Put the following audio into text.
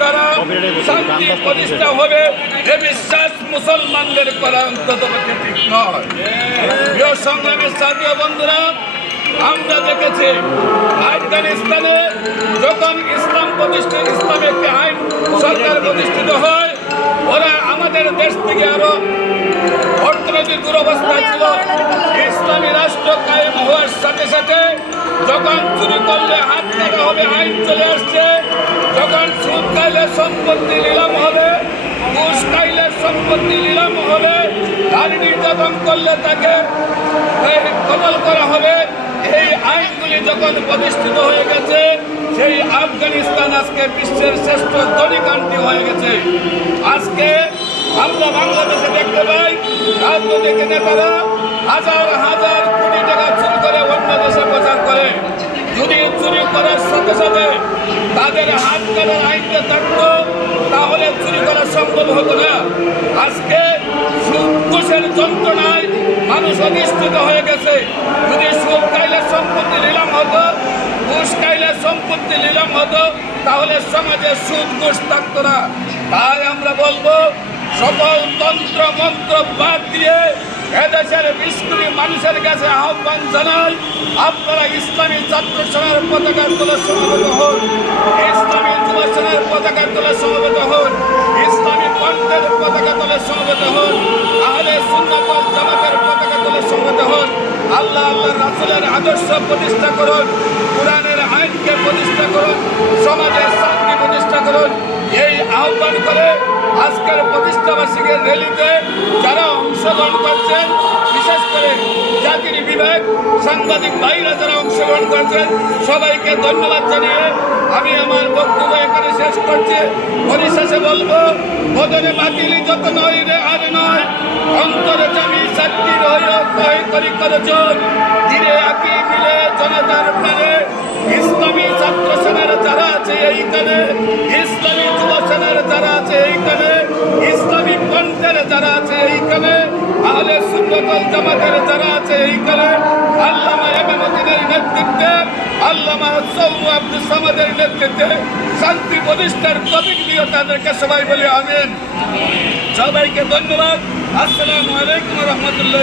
দ্বারা শান্তি প্রতিষ্ঠা হবে এ বিশ্বাস মুসলমানদের করা অন্তত নয়। সংগ্রামের সাথীয় বন্ধুরা, আমরা দেখেছি আফগানিস্তানে যখন ইসলাম প্রতিষ্ঠিত, ইসলাম একটি আইন সরকার প্রতিষ্ঠিত হয়, ওরা আমাদের দেশ থেকে আরও অর্থনৈতিক দুরবস্থা ছিল। ইসলামী রাষ্ট্র কায়েম হওয়ার সাথে সাথে যখন চুরি করলে হাত কাটা হবে খাইলে সম্পত্তি নিলাম হবে, ঘুষ খাইলে সম্পত্তি নিলাম হবে নারী নির্যাতন করলে তাকে কতল করা হবে। এই আইনগুলি যখন প্রতিষ্ঠিত হয়ে গেছে, সেই আফগানিস্তান আজকে বিশ্বের শ্রেষ্ঠ ধনী হয়ে গেছে। আজকে আমরা বাংলাদেশে দেখতে পাই, রাজনৈতিক নেতারা হাজার হাজার কোটি টাকা চুরি করে অন্য দেশে প্রচার করে। যদি চুরি করার সাথে সাথে তাদের হাত কাটার আইনটা থাকতো, তাহলে চুরি করা সম্ভব হতো না। আজকে ঘুষের যন্ত্রণায় মানুষ অধিষ্ঠিত হয়ে গেছে। যদি সুদ খাইলে সম্পত্তি নিলাম হতো, ঘুষ সম্পত্তি নিলাম হতো, তাহলে সমাজে সুদ, ঘুষ থাকতো না। তাই আমরা বলব, সকল তন্ত্র, মন্ত্র বাদ দিয়ে এদেশের বিশ কোটি মানুষের কাছে আহ্বান জানাই, আপনারা ইসলামী ছাত্র সেনার পতাকার তোলে সমবেত হন। ইসলামী যুব সেনার পতাকার তোলে সমবেত হন। ইসলামী পন্থের পতাকা তোলে সমবেত হন। আহলে সুন্নাত জামাতের পতাকা তোলে সমবেত হন। আল্লাহ আল্লাহ রাসূলের আদর্শ প্রতিষ্ঠা করুন। কোরআনের আইনকে প্রতিষ্ঠা করুন। সমাজের শান্তি প্রতিষ্ঠা করুন। এই আহ্বান করে আজকের প্রতিষ্ঠাবার্ষিকী র্যালিতে যারা অংশগ্রহণ করছেন বিশেষ করে জাতির বিভাগ সাংবাদিক ভাইরা যারা অংশগ্রহণ করছেন, সবাইকে ধন্যবাদ জানিয়ে আমি আমার বক্তব্য এখানে শেষ করছি। পরিশেষে বলব বদলে বাতিলি যত নয় রে আর নয়, অন্তরে জামি সাক্ষী কয় করে করজন ধীরে আঁকি মিলে জনতার প্রাণে সুন্নতল জামাতের যারা আছে এইখানে আল্লামা এমামুদ্দিনের নেতৃত্বে, আল্লামা সৌম আব্দুল সামাদের নেতৃত্বে শান্তি প্রতিষ্ঠার তবিক দিয়ে তাদেরকে সবাই বলে আমেন। সবাইকে ধন্যবাদ। আসসালামু আলাইকুম রহমতুল্লাহ